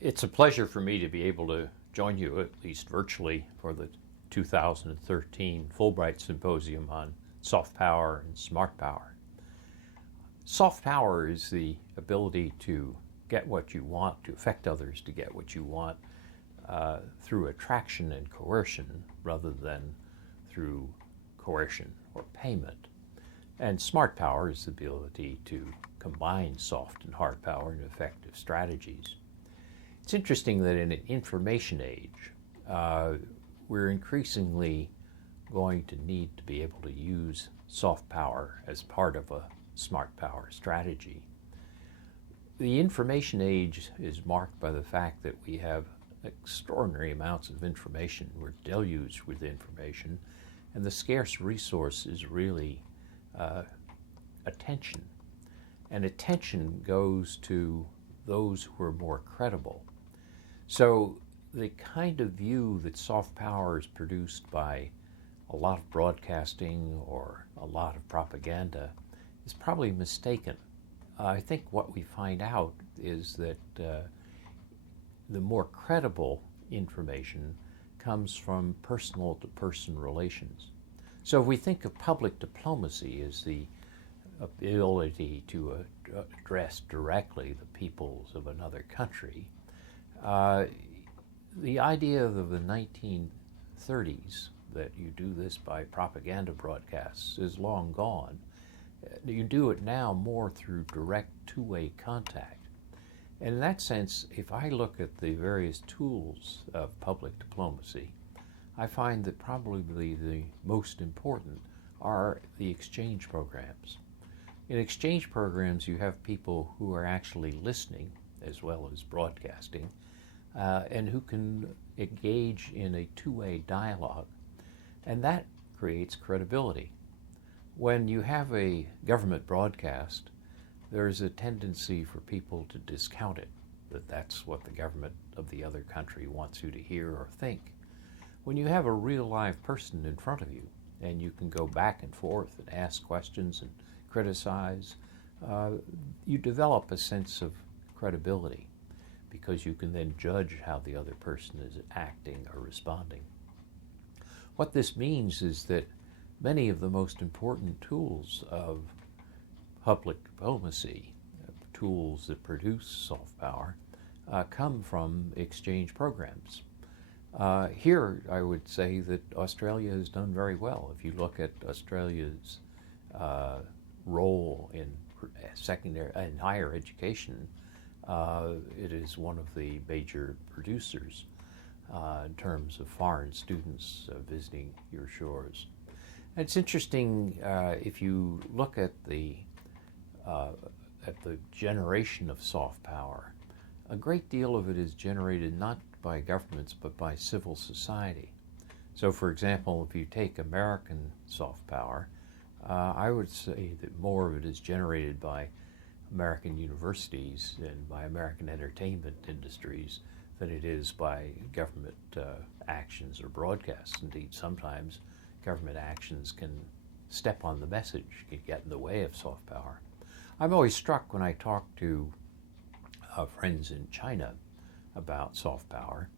It's a pleasure for me to be able to join you, at least virtually, for the 2013 Fulbright Symposium on soft power and smart power. Soft power is the ability to get what you want, to affect others to get what you want through attraction and coercion rather than through coercion or payment. And smart power is the ability to combine soft and hard power in effective strategies. It's interesting that in an information age, we're increasingly going to need to be able to use soft power as part of a smart power strategy. The information age is marked by the fact that we have extraordinary amounts of information. We're deluged with information, and the scarce resource is really attention. And attention goes to those who are more credible. So the kind of view that soft power is produced by a lot of broadcasting or a lot of propaganda is probably mistaken. I think what we find out is that the more credible information comes from personal-to-person relations. So if we think of public diplomacy as the ability to address directly the peoples of another country, the idea of the 1930s that you do this by propaganda broadcasts is long gone. You do it now more through direct two-way contact. And in that sense, if I look at the various tools of public diplomacy, I find that probably the most important are the exchange programs. In exchange programs, you have people who are actually listening as well as broadcasting, and who can engage in a two-way dialogue. And that creates credibility. When you have a government broadcast, there's a tendency for people to discount it, that that's what the government of the other country wants you to hear or think. When you have a real live person in front of you, and you can go back and forth and ask questions and criticize, you develop a sense of credibility, because you can then judge how the other person is acting or responding. What this means is that many of the most important tools of public diplomacy, tools that produce soft power, come from exchange programs. Here, I would say that Australia has done very well. If you look at Australia's role in secondary and higher education, it is one of the major producers in terms of foreign students visiting your shores. And it's interesting if you look at the generation of soft power. A great deal of it is generated not by governments but by civil society. So, for example, if you take American soft power, I would say that more of it is generated by American universities and by American entertainment industries than it is by government actions or broadcasts. Indeed, sometimes government actions can step on the message, can get in the way of soft power. I'm always struck when I talk to friends in China about soft power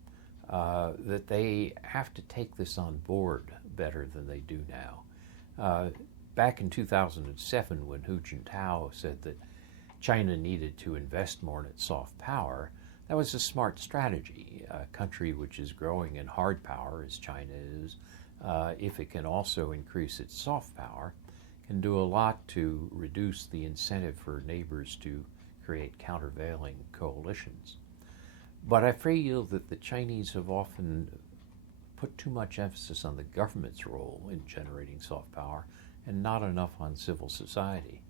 that they have to take this on board better than they do now. Back in 2007, when Hu Jintao said that China needed to invest more in its soft power, that was a smart strategy. A country which is growing in hard power, as China is, if it can also increase its soft power, can do a lot to reduce the incentive for neighbors to create countervailing coalitions. But I feel that the Chinese have often put too much emphasis on the government's role in generating soft power and not enough on civil society.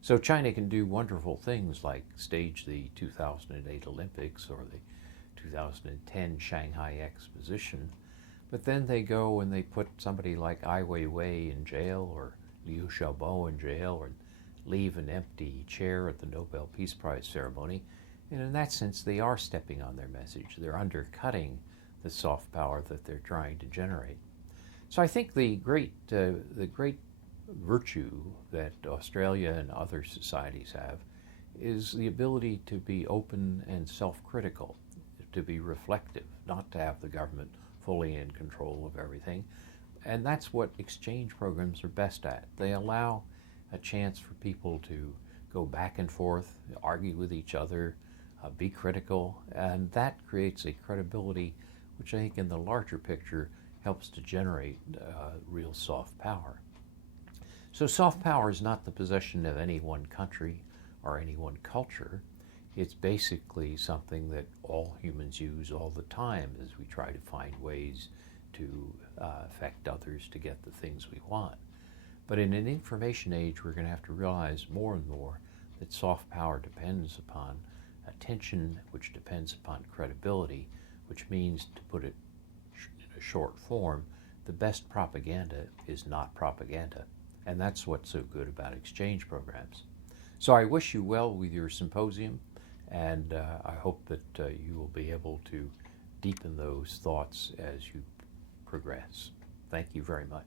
So China can do wonderful things like stage the 2008 Olympics or the 2010 Shanghai Exposition, but then they go and they put somebody like Ai Weiwei in jail or Liu Xiaobo in jail or leave an empty chair at the Nobel Peace Prize ceremony. And in that sense, they are stepping on their message. They're undercutting the soft power that they're trying to generate. So I think the great virtue that Australia and other societies have is the ability to be open and self-critical. to be reflective, not to have the government fully in control of everything. And that's what exchange programs are best at. They allow a chance for people to go back and forth, argue with each other, be critical, and that creates a credibility which I think in the larger picture helps to generate real soft power. So soft power is not the possession of any one country or any one culture. It's basically something that all humans use all the time as we try to find ways to affect others to get the things we want. But in an information age, we're going to have to realize more and more that soft power depends upon attention, which depends upon credibility, which means, to put it in a short form, the best propaganda is not propaganda. And that's what's so good about exchange programs. So I wish you well with your symposium, and I hope that you will be able to deepen those thoughts as you progress. Thank you very much.